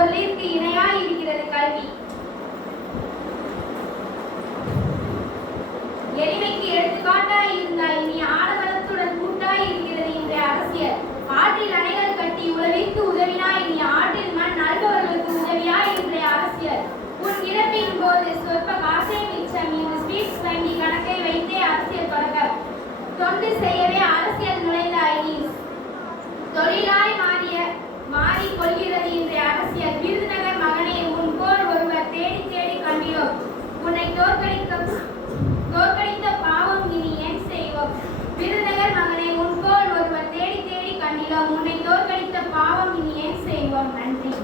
பொருளிற்கு இணையாய் இருக்கிறது கல்வி. எளிமைக்கு எடுத்துக்காட்டாய் இருந்தால் இனி ஆடவளத்துடன் கூட்டாய் இருக்கிறது இன்றைய அரசியல். ஆற்றில் அணைகள் கட்டி உழவிற்கு உதவினாய் இனி ஆற்றில் மண் நல்பவர்களுக்கு உதவியாய் இன்றைய அரசியல். உன் இறப்பின் போது சொற்ப காசை மிச்சம் இந்த ஸ்வீட்ஸ் வங்கி கணக்கை வைத்தே அரசியல் தொடங்க. தொண்டு செய்யவே அரசியல் நுழைந்தாய் நீ தொழிலாய் மாறிக் கொள்கிறது இன்றைய அரசியல். விருதுநகர் மகனே, உன் போல் ஒருவர் தேடி தேடி கண்டினோம். உன்னை தோற்கடித்த பாவம் இனி ஏன் செய்வோம்? விருதுநகர் மகனே, உன் போல் ஒருவர் தேடி தேடி கண்டினோம். உன்னை தோற்கடித்த பாவம் இனி ஏன் செய்வோம்? நன்றி.